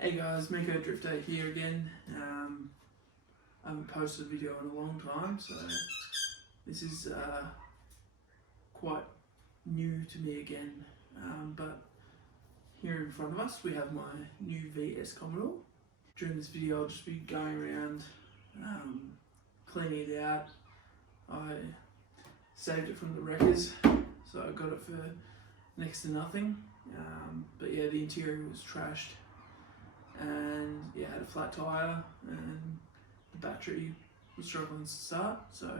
Hey guys, Miko Drifter here again. I haven't posted a video in a long time, so this is quite new to me again. But here in front of us we have my new V6 Commodore. During this video I'll just be going around cleaning it out. I saved it from the wreckers, so I got it for next to nothing. But yeah, the interior was trashed. And yeah, had a flat tyre and the battery was struggling to start, so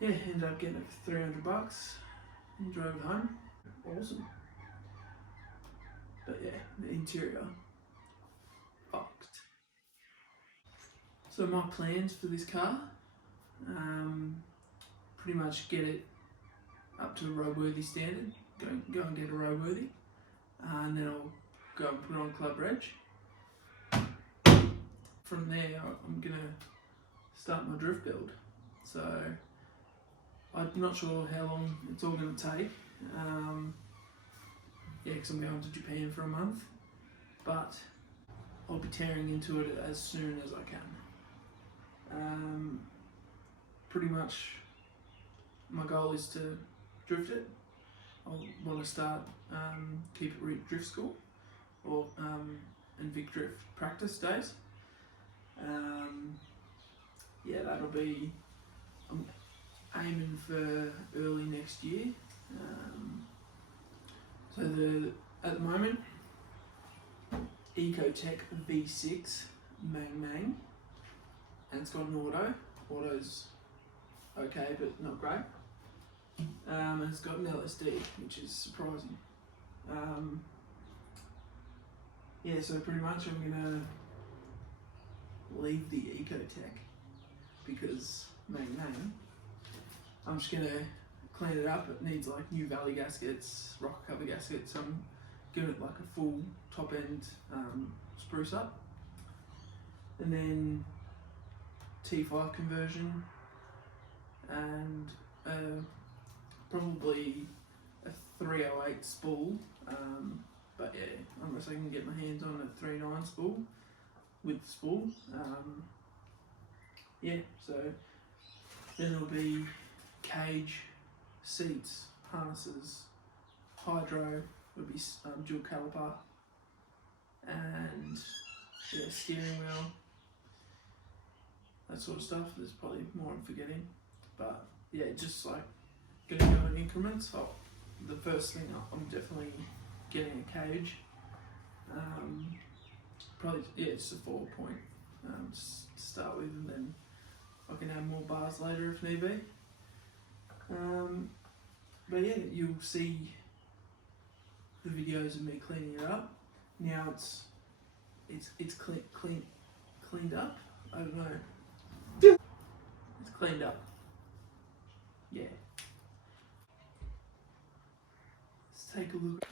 yeah, ended up getting it for $300 and drove it home. Awesome. But yeah, the interior fucked. So my plans for this car, pretty much get it up to a roadworthy standard, go and get a roadworthy, and then I'll go and put it on club reg. From there I'm gonna start my drift build. So I'm not sure how long it's all gonna take. Yeah, because I'm going to Japan for a month, but I'll be tearing into it as soon as I can. Pretty much my goal is to drift it. I want to start Keep It Real Drift School or and Vic Drift practice days. Yeah, that'll be, I'm aiming for early next year. So at the moment, Ecotech V6 Mang, and it's got an auto. Auto's okay, but not great. And it's got an LSD, which is surprising. Yeah, so pretty much I'm gonna leave the Ecotech because Mang, I'm just gonna clean it up. It needs like new valley gaskets, rocker cover gaskets. So I'm giving it like a full top end spruce up, and then T5 conversion, and probably a 308 spool. But yeah, unless I can get my hands on a 39 spool with the spool. Yeah, so then there'll be cage, seats, harnesses, hydro, would be dual caliper, and yeah, steering wheel, that sort of stuff. There's probably more I'm forgetting, but yeah, just like gonna go in increments. So the first thing I'm definitely getting a cage. Probably, yeah, it's a 4-point to start with, and then I can add more bars later if need be. But yeah, you'll see the videos of me cleaning it up. Now it's cleaned up. I don't know. It's cleaned up. Yeah. Let's take a look.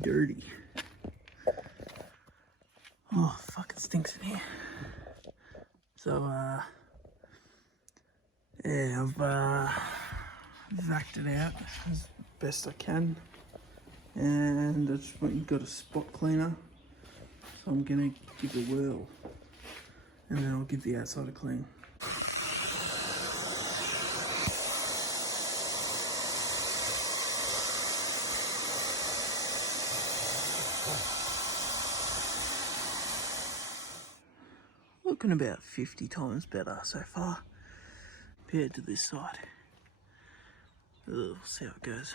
Dirty. Oh fuck, it stinks in here. So yeah, I've vacked it out as best I can, and I just went and got a spot cleaner. So I'm gonna give it a whirl, and then I'll give the outside a clean. Looking about 50 times better so far compared to this side. We'll see how it goes.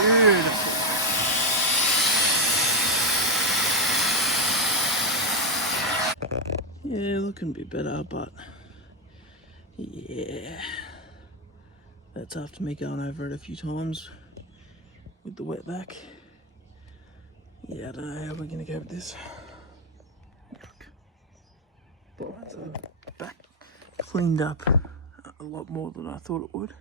Beautiful. Yeah, looking a bit better, but yeah, that's after me going over it a few times with the wet back. Yeah, I don't know how we're gonna go with this. But back cleaned up a lot more than I thought it would.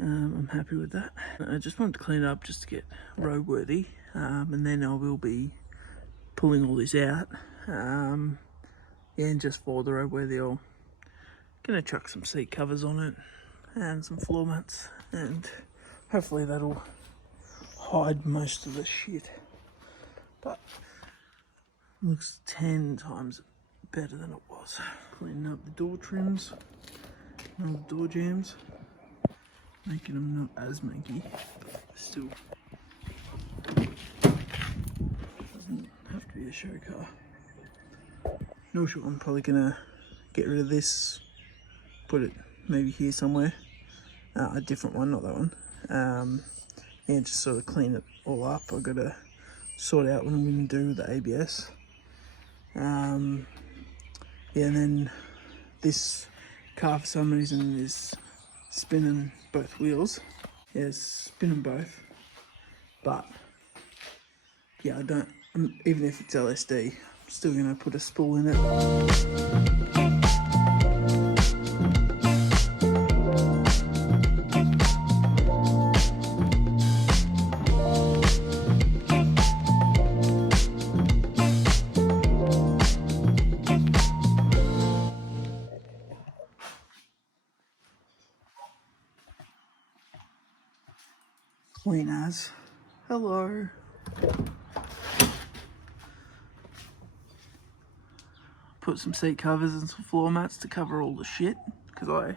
I'm happy with that. I just wanted to clean it up just to get roadworthy, and then I will be pulling all this out. Yeah, and just for the roadworthy, I'm gonna chuck some seat covers on it and some floor mats, and hopefully that'll hide most of the shit. But looks 10 times better than it was. Cleaning up the door trims, all the door jams, making them not as manky, but still doesn't have to be a show car. No sure, I'm probably gonna get rid of this, put it maybe here somewhere, a different one, not that one. Yeah, just sort of clean it all up. I've got to sort out what I'm going to do with the ABS. Yeah, and then this car for some reason is spinning both wheels. Yeah, it's spinning both, but yeah, I don't, even if it's LSD, I'm still going to put a spool in it. Clean as. Hello. Put some seat covers and some floor mats to cover all the shit, because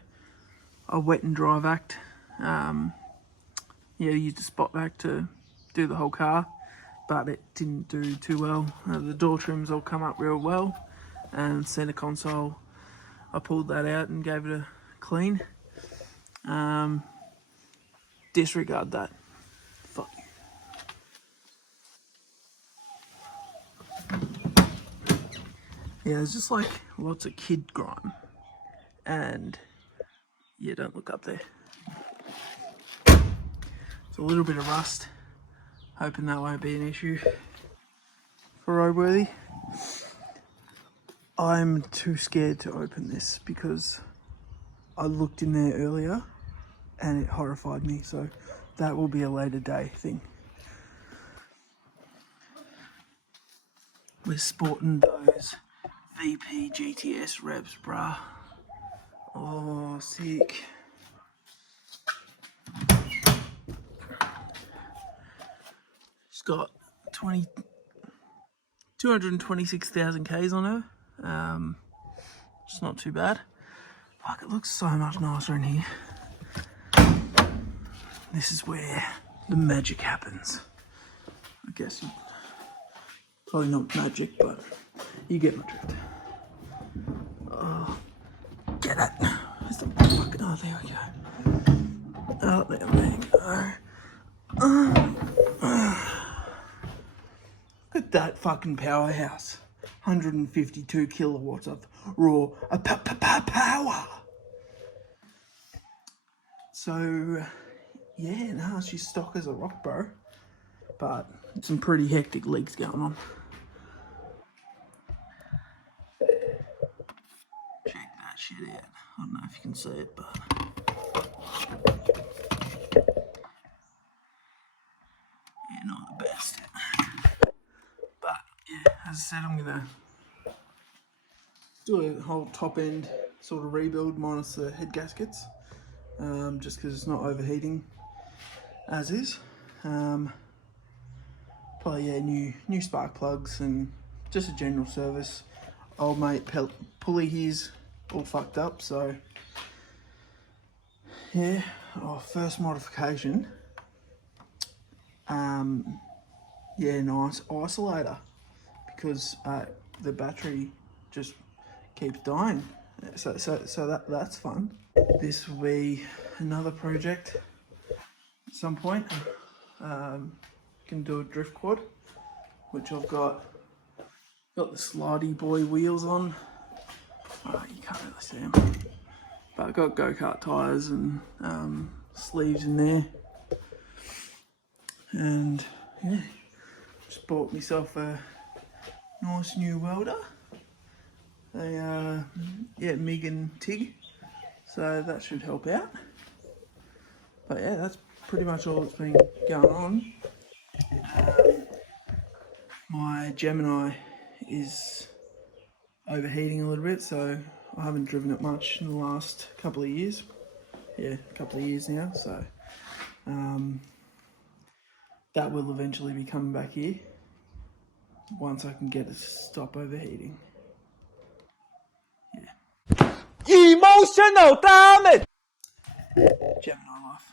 I wet and dry vac. Yeah, used a spot vac to do the whole car, but it didn't do too well. The door trims all come up real well, and center console, I pulled that out and gave it a clean. Disregard that. Fuck you. Yeah, there's just like lots of kid grime, and yeah, don't look up there. It's a little bit of rust. Hoping that won't be an issue for roadworthy. I'm too scared to open this because I looked in there earlier and it horrified me, so that will be a later day thing. We're sporting those VP GTS revs, bruh. Oh, sick. She's got 226,000 Ks on her. It's not too bad. Fuck, it looks so much nicer in here. This is where the magic happens. I guess probably not magic, but you get my drift. Oh, get it. Where's the fucking, oh, there we go. Oh, there we go. Look at that fucking powerhouse. 152 kilowatts of raw power. So, yeah, no, she's stock as a rock, bro. But some pretty hectic leaks going on. Check that shit out. I don't know if you can see it, but yeah, not the best. But yeah, as I said, I'm gonna do a whole top end sort of rebuild minus the head gaskets, just because it's not overheating as is. Probably yeah, new spark plugs and just a general service. Old mate pulley here's all fucked up, so yeah. First modification. Yeah, nice isolator, because the battery just keeps dying. So that's fun. This will be another project at some point. Can do a drift quad, which I've got the slidey boy wheels on. Oh, you can't really see them, but I've got go-kart tyres and sleeves in there. And yeah, just bought myself a nice new welder, yeah, MIG and TIG, so that should help out. But yeah, that's pretty much all that's been going on. My Gemini is overheating a little bit, so I haven't driven it much in the last couple of years. Yeah, a couple of years now, so that will eventually be coming back here once I can get it to stop overheating. Yeah. Emotional damage! Gemini life.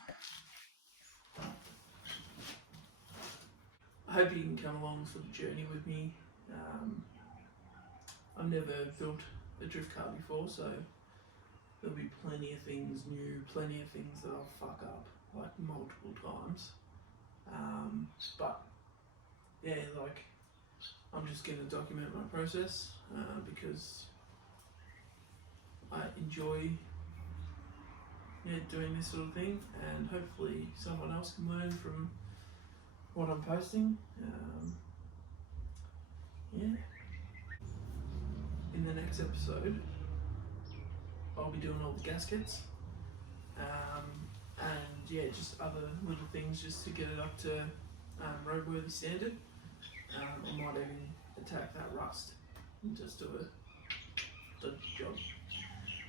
I hope you can come along for the journey with me. I've never built a drift car before, so there'll be plenty of things new, plenty of things that I'll fuck up, like multiple times. But yeah, like I'm just going to document my process because I enjoy doing this sort of thing, and hopefully someone else can learn from what I'm posting. Yeah. In the next episode, I'll be doing all the gaskets, and yeah, just other little things just to get it up to roadworthy standard. I might even attack that rust and just do a dodgy job,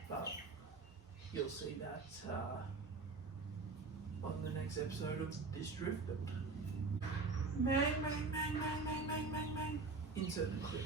but you'll see that on the next episode of this drift build. Mang, mang, mang, mang, mang, mang, mang, mang. Insert the clip.